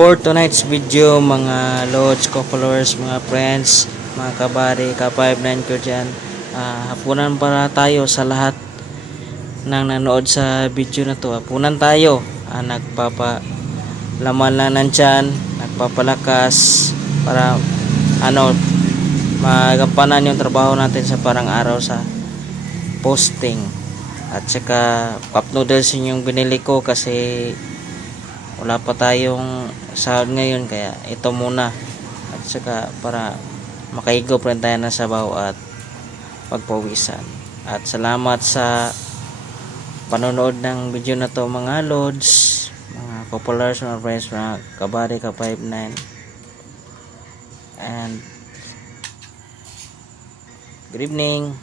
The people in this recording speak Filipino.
For tonight's video, mga lods, co-followers, mga friends, mga kabari, ka-59 ko dyan, hapunan para tayo sa lahat ng nanood sa video na to. Hapunan tayo, nagpapalaman lang ng tiyan, nagpapalakas para magampanan yung trabaho natin sa parang araw sa posting. At saka cup noodles yung binili ko kasi wala pa tayong sahod ngayon, kaya ito muna. At saka para makaigop rin tayo ng sabaw at pagpawisan. At salamat sa panonood ng video na to, mga lods, mga populars, mga friends, mga kabari, ka-59, and good evening.